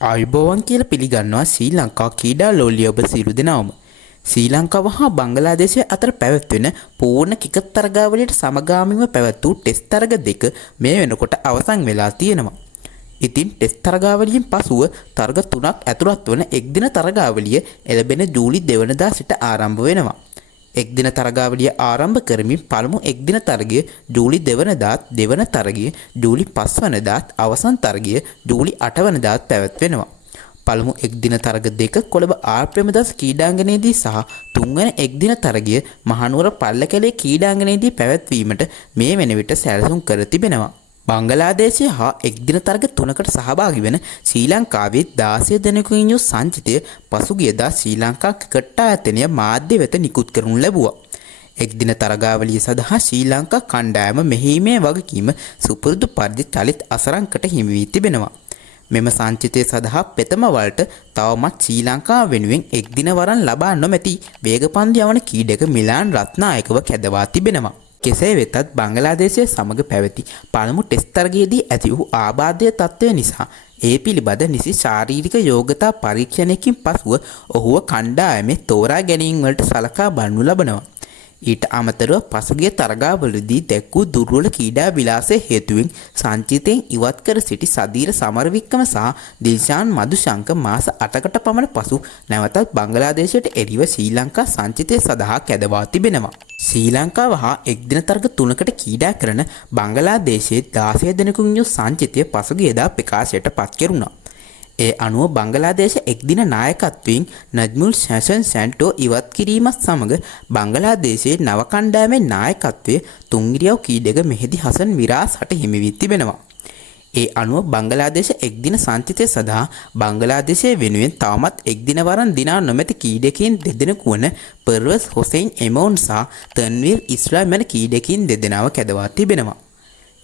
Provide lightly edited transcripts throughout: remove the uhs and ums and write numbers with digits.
ආයුබෝවන් කියලා පිළිගන්නවා ශ්‍රී ලංකා ක්‍රීඩා ලෝලිය ඔබ සියලු දෙනාම. ශ්‍රී ලංකාව හා බංගලාදේශය අතර පැවැත්වෙන පූර්ණ ක්‍රිකට් තරගාවලියට සමගාමීව පැවැත් වූ ටෙස්ට් තරග දෙක මේ වෙනකොට අවසන් වෙලා තියෙනවා. ඉතින් ටෙස්ට් තරගාවලියෙන් පසුව තරග 3ක් ඇතුළත් වන එක්දින තරගාවලිය එළඹෙන ජූලි 2 වෙනිදා සිට ආරම්භ වෙනවා. එක්දින තරගාවලිය ආරම්භ කරමින් පළමු එක්දින තරගය ජූලි 2 වෙනිදාත් දෙවන තරගය ජූලි 5 වෙනිදාත් අවසන් තරගය ජූලි 8 වෙනිදාත් පැවැත්වෙනවා. පළමු එක්දින තරග දෙක කොළඹ ආර් ප්‍රේමදාස ක්‍රීඩාංගණයේදී සහ තුන්වන එක්දින තරගය මහනුවර පල්ලකැලේ ක්‍රීඩාංගණයේදී පැවැත්වීමට මේ වෙන විට සැලසුම් කර තිබෙනවා. බංගලාදේශය හා එක්දින තරග 3කට සහභාගී වෙන ශ්‍රී ලංකාවේ 16 දෙනෙකුන් යුත් සංචිතය පසුගියදා ශ්‍රී ලංකා ක්‍රිකට් ආයතනය මාධ්‍ය වෙත නිකුත් කරනු ලැබුවා. එක්දින තරගාවලිය සඳහා ශ්‍රී ලංකා කණ්ඩායම මෙහිීමේ වගකීම සුපුරුදු පරිදි චලිත් අසරන්කට හිමි වී තිබෙනවා. මෙම සංචිතය සඳහා ප්‍රථම වලට තවමත් ශ්‍රී ලංකාව වෙනුවෙන් එක්දින වරන් ලබා නොමැති වේගපන්දු යවන ක්‍රීඩක මිලාන් රත්නායකව කැඳවා තිබෙනවා. කෙසේ වෙතත් බංගලාදේශය සමග පැවති පළමු ටෙස්ට් තරගයේදී ඇති වූ ආබාධය තත්ත්වය නිසා ඒ පිළිබඳ නිසි ශාරීරික යෝගතා පරීක්ෂණයකින් පසුව ඔහුව කණ්ඩායමේ තෝරා ගැනීම වලට සලකා බලනු ලබනවා. ඊට අමතරව පසුගිය තරගාවලදී දැක් වූ දුර්වල ක්‍රීඩා විලාසය හේතුවෙන් සංචිතයෙන් ඉවත් කර සිටි සදීර සමරවික්‍රම සහ දිල්ෂාන් මදුශංක මාස 8කට පමණ පසු නැවතත් බංගලාදේශයට එරෙහිව ශ්‍රී ලංකා සංචිතය සඳහා කැඳවා තිබෙනවා. ශ්‍රී ලංකාව හා එක්දින තරග 3කට ක්‍රීඩා කරන බංගලාදේශයේ 16 දෙනෙකුන් යුත් සංචිතය පසුගියදා ප්‍රකාශයට පත් කෙරුණා. ඒ අනුව බංගලාදේශ එක්දින නායකත්වයෙන් නජ්මුල් ෂැෂන් සැන්ටෝ ඉවත් කිරීමත් සමග බංගලාදේශයේ නව කණ්ඩායමේ නායකත්වය තුන්ගිරියව් ක්‍රීඩක මෙහෙදි හසන් විරාස්ට හිමි වී තිබෙනවා. ඒ අනුව බංගලාදේශ එක්දින සංචිතය සඳහා බංගලාදේශය වෙනුවෙන් තවමත් එක්දින වරන් දිනා නොමැති ක්‍රීඩකයන් දෙදෙනෙකු වන පර්වස් හොසයින් එමෝන් සහ තන්වීර් ඉස්ලාම් යන ක්‍රීඩකයන් දෙදෙනාව කැඳවා තිබෙනවා.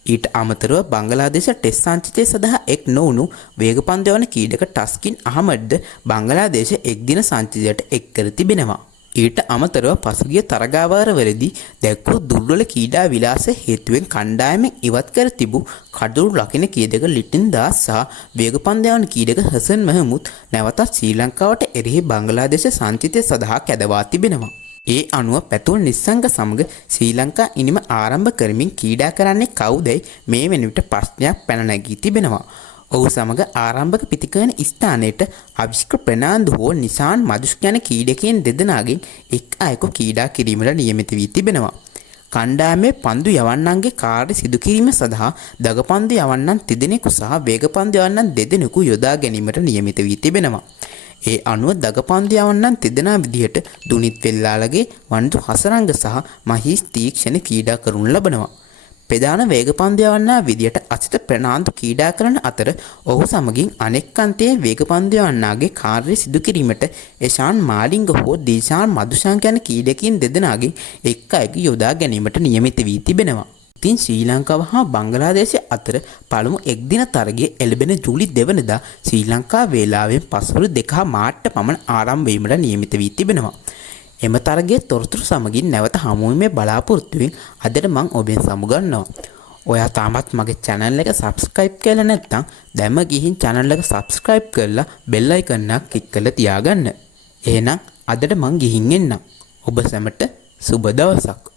ඊට අමතරව බංගලාදේශ ටෙස්ට් සංචිතය සඳහා එක් නොවුණු වේගපන්දු යවන ක්‍රීඩක ටස්කින් අහමඩ්ද බංගලාදේශ එක්දින සංචිතයට එක් කර තිබෙනවා. ඊට අමතරව පසුගිය තරගාවාරවලදී දැක් වූ දුර්වල ක්‍රීඩා විලාස හේතුවෙන් කණ්ඩායමෙන් ඉවත් කර තිබූ කඩුළු රකින ක්‍රීඩක ලිටින් දාස් සහ වේගපන්දු යවන ක්‍රීඩක හසන් මහමුද් නැවතත් ශ්‍රී ලංකාවට එරෙහි බංගලාදේශ සංචිතය සඳහා කැඳවා තිබෙනවා. ඒ අනුව පැතුල් නිස්සංග සමග ශ්‍රී ලංකා ඉනිම ආරම්භ කරමින් ක්‍රීඩා කරන්නේ කවුදයි මේ වෙන විට ප්‍රශ්නයක් පැන නැගී තිබෙනවා. ඔහු සමග ආරම්භක පිතිකරන ස්ථානයට අවිෂ්ක ප්‍රනාන්දු හෝ නිසාන් මදුෂ් යන ක්‍රීඩකයන් දෙදෙනාගෙන් එක් අයෙකු ක්‍රීඩා කිරීමට නියමිත වී තිබෙනවා. කණ්ඩායමේ පන්දු යවන්නන්ගේ කාර්ය සිදු කිරීම සඳහා දගපන්දු යවන්නන් තිදෙනෙකු සහ වේගපන්දු යවන්නන් දෙදෙනෙකු යොදා ගැනීමට නියමිත වී තිබෙනවා. ඒ අනුව දගපන්දු යවන්නන් තිදෙනා විදිහට දුනිත් වෙල්ලාලගේ වන්දු හසරංග සහ මහීස් තීක්ෂණ ක්‍රීඩා කරනු ලබනවා. ප්‍රධාන වේගපන්දු යවන්නා විදියට අසිත ප්‍රනාන්දු ක්‍රීඩා කරන අතර ඔහු සමගින් අනෙක් අන්තයේ වේගපන්දු යවන්නාගේ කාර්ය සිදු කිරීමට එෂාන් මාලිංග හෝ දිල්ෂාන් මදුශංක යන ක්‍රීඩකයන් දෙදෙනාගෙන් එක් අයෙකු යොදා ගැනීමට නියමිත වී තිබෙනවා. ඉතින් ශ්‍රී ලංකාව හා බංගලාදේශය අතර පළමු එක්දින තරගය එළඹෙන ජූලි 2 වෙනිදා ශ්‍රී ලංකා වේලාවෙන් පස්වරු 2:00 පමණ ආරම්භ වීමට නියමිත වී තිබෙනවා. එම තරගයේ තොරතුරු සමගින් නැවත හමු වීමේ බලාපොරොත්තුවෙන් අදට මම ඔබෙන් සමුගන්නවා. ඔයා තාමත් මගේ channel එක subscribe කරලා නැත්නම් දැන්ම ගිහින් channel එක subscribe කරලා bell icon එක click කරලා තියාගන්න. එහෙනම් අදට මම ගිහින් එන්නම්. ඔබ සැමට සුබ දවසක්.